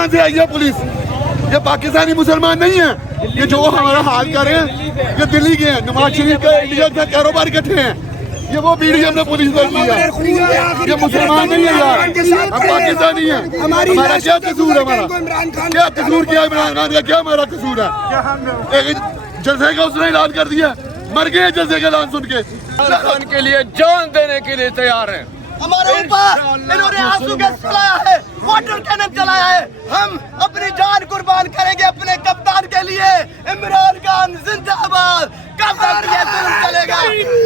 पाकिस्तान से आई है पुलिस, ये पाकिस्तानी मुसलमान नहीं है। ये जो हमारा हाल कर रहे हैं ये दिल्ली के हैं, नवाज शरीफ का इंडिया का कारोबार इकट्ठे हैं। ये वो पीडीएम ने पुलिस पर किया, ये मुसलमान नहीं है यार, हम पाकिस्तानी हैं। हमारा क्या कसूर है? हमारा क्या कसूर किया इमरान खान का? क्या हमारा कसूर है? एक जलसे का उसने ऐलान कर दिया, मर गए जलसे का ऐलान सुन के। इमरान खान के लिए जान देने के लिए तैयार हैं। हमारे ऊपर इन्होंने आंसू गैस चलाया है, वाटर कैनन चलाया है। हम अपनी जान कुर्बान करेंगे अपने कप्तान के लिए। इमरान खान जिंदाबाद। कब तक ये जुल्म चलेगा?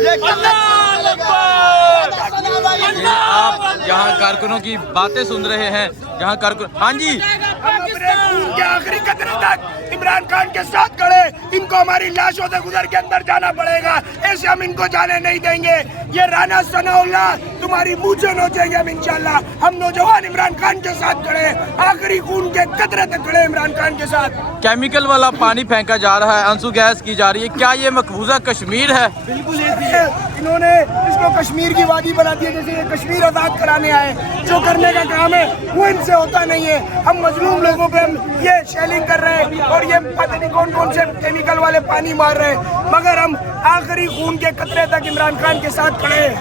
ये कब तक चलेगा? आप यहाँ कारकुनों की बातें सुन रहे हैं, जहाँ कारकुन, हाँ जी, हम अपने खून के आखिरी कतरे तक इमरान खान के साथ खड़े। इनको हमारी लाशों से गुजर के अंदर जाना पड़ेगा, ऐसे हम इनको जाने नहीं देंगे। ये राना सनाउल्लाह तुम्हारी मूंछें नोचेंगे हम इंशाल्लाह। हम नौजवान इमरान खान के साथ खड़े, आखिरी खून के कतरे तक खड़े इमरान खान के साथ। केमिकल वाला पानी फेंका जा रहा है, आंसू गैस की जा रही है, क्या ये मकबूजा कश्मीर है? बिल्कुल इन्होंने इसको कश्मीर की वादी बना दी है, जैसे ये कश्मीर आजाद कराने आए। जो करने का काम है वो इनसे होता नहीं है। हम मजलूम लोगों पे हम ये शेलिंग कर रहे हैं और ये पता नहीं कौन कौन से केमिकल वाले पानी मार रहे हैं, मगर हम आखिरी खून के कतरे तक इमरान खान के साथ खड़े हैं।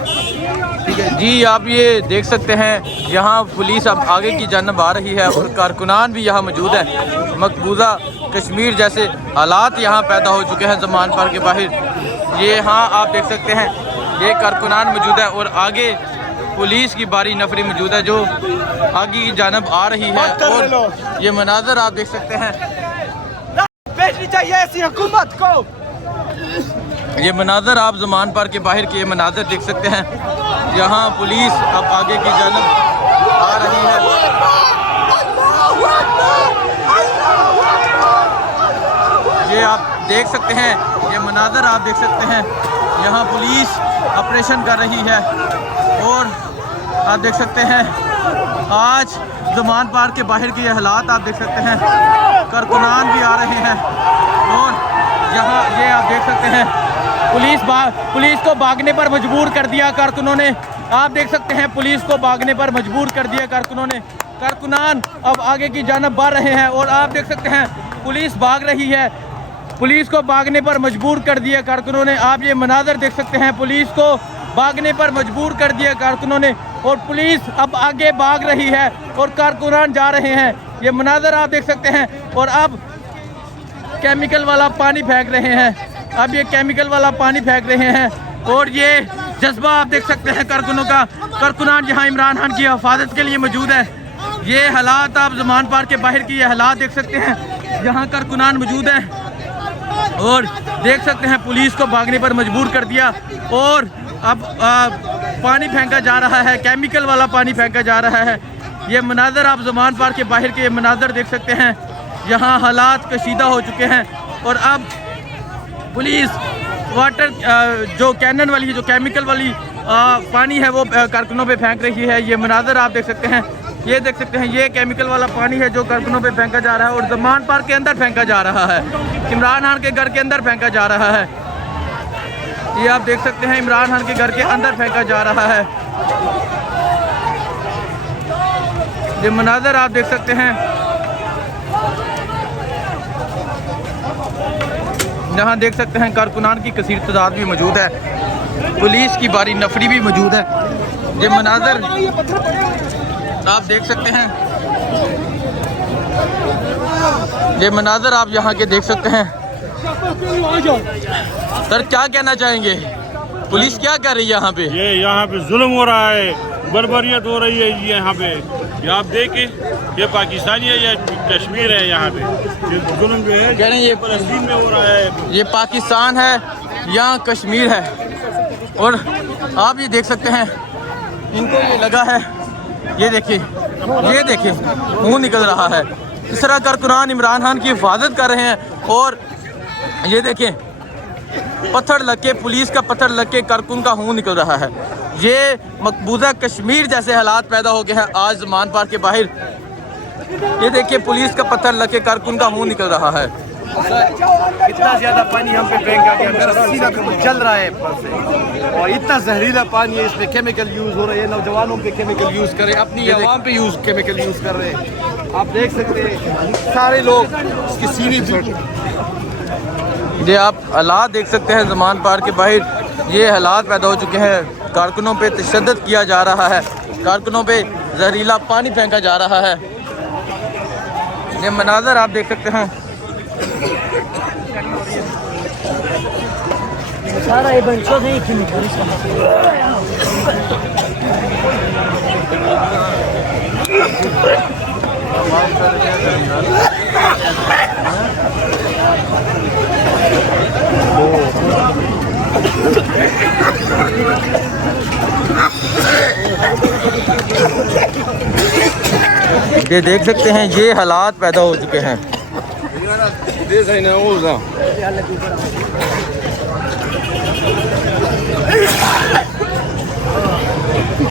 जी, आप ये देख सकते हैं यहाँ पुलिस अब आगे की जानब आ रही है और कारकुनान भी यहाँ मौजूद है। मकबूजा कश्मीर जैसे हालात यहाँ पैदा हो चुके हैं ज़मान पार के बाहर। ये यहाँ आप देख सकते हैं ये कारकुनान मौजूद है और आगे पुलिस की बारी नफरी मौजूद है जो आगे की जानब आ रही है। और ये मनाजर आप देख सकते हैं, भेजनी चाहिए ऐसी हुकूमत को। ये मनाजर आप ज़मान पार के बाहर के मनाजर देख सकते हैं। यहाँ पुलिस अब आगे की जानब आ रही है। ये आप देख सकते हैं, ये मनाजर आप देख सकते हैं, यहाँ पुलिस ऑपरेशन कर रही है। और आप देख सकते हैं आज ज़मान पार के बाहर के हालात आप देख सकते हैं, कारकुनान भी आ रहे हैं। और यहाँ ये आप देख सकते हैं पुलिस को भागने पर मजबूर कर दिया कारकुनों ने। आप देख सकते हैं पुलिस को भागने पर मजबूर कर दिया कारकुनों ने। कारकुनान अब आगे की जानब बढ़ रहे हैं और आप देख सकते हैं पुलिस भाग रही है, पुलिस को भागने पर मजबूर कर दिया कारकुनों ने। आप ये मनाजर देख सकते हैं, पुलिस को भागने पर मजबूर कर दिया कारकुनों ने और पुलिस अब आगे भाग रही है और कारकुनान जा रहे हैं। ये मनाजर आप देख सकते हैं और अब केमिकल वाला पानी फेंक रहे हैं, अब ये केमिकल वाला पानी फेंक रहे हैं। और ये जज्बा आप देख सकते हैं कारकुनों का। कारकुनान यहाँ इमरान खान की हिफाजत के लिए मौजूद है। ये हालात आप ज़मान पार के बाहर की ये हालात देख सकते हैं, यहाँ कारकुनान मौजूद है और देख सकते हैं पुलिस को भागने पर मजबूर कर दिया। और अब पानी फेंका जा रहा है, केमिकल वाला पानी फेंका जा रहा है। ये मनाजर आप ज़मान पार के बाहर के ये मनाजर देख सकते हैं, यहाँ हालात कशीदा हो चुके हैं। और अब पुलिस वाटर जो कैनन वाली जो केमिकल वाली पानी है वो कारकुनों पे फेंक रही है। ये मनाजर आप देख सकते हैं, ये देख सकते हैं, ये केमिकल वाला पानी है जो कारकुनों पे फेंका जा रहा है और ज़मान पार के अंदर फेंका जा रहा है, इमरान खान के घर के अंदर फेंका जा रहा है। ये आप देख सकते हैं इमरान खान के घर के अंदर फेंका जा रहा है। ये मनाजर आप देख सकते हैं, यहाँ देख सकते हैं कारकुनान की कसीर तादाद भी मौजूद है, पुलिस की बारी नफरी भी मौजूद है। ये मनाजर आप देख सकते हैं, ये मनाजर आप यहाँ के देख सकते हैं। सर क्या कहना चाहेंगे, पुलिस क्या कर रही है यहाँ पे? ये यहाँ पे जुल्म हो रहा है, बर्बरियत हो रही है ये यहाँ पे। ये आप देखें, ये पाकिस्तानी है या कश्मीर है? यहाँ पे ये जुल्म जो है कह रहे हैं ये फलस्तीन में हो रहा है, ये पाकिस्तान है, यहाँ कश्मीर है। और आप ये देख सकते हैं इनको ये लगा है, ये देखिए खून निकल रहा है। इस तरह कारकुनान इमरान खान की हिफाजत कर रहे हैं और ये देखें पत्थर लग के, पुलिस का पत्थर लग के कारकुन का खून निकल रहा है। ये मकबूजा कश्मीर जैसे हालात पैदा हो गए हैं आज ज़मान पार के बाहर। ये देखिए पुलिस का पत्थर लग के कारकुन का खून निकल रहा है। इतना ज्यादा पानी हम पे फेंका गया, मेरा सीना जल रहा है ऊपर से, और इतना जहरीला पानी है, इसमें केमिकल यूज हो रहे हैं, नौजवानों पे केमिकल यूज कर रहे हैं, अपनी आवाम पे केमिकल यूज कर रहे हैं। आप देख सकते हैं सारे लोग इसकी सीढ़ी पर। ये आप हालात देख सकते हैं ज़मान पार्क के बाहर ये हालात पैदा हो चुके हैं। कारकुनों पे तशद्दुद किया जा रहा है, कारकुनों पे जहरीला पानी फेंका जा रहा है। ये मनाज़र आप देख सकते हैं। सारा ये बंचो नहीं ये देख सकते हैं ये हालात पैदा हो चुके हैं। This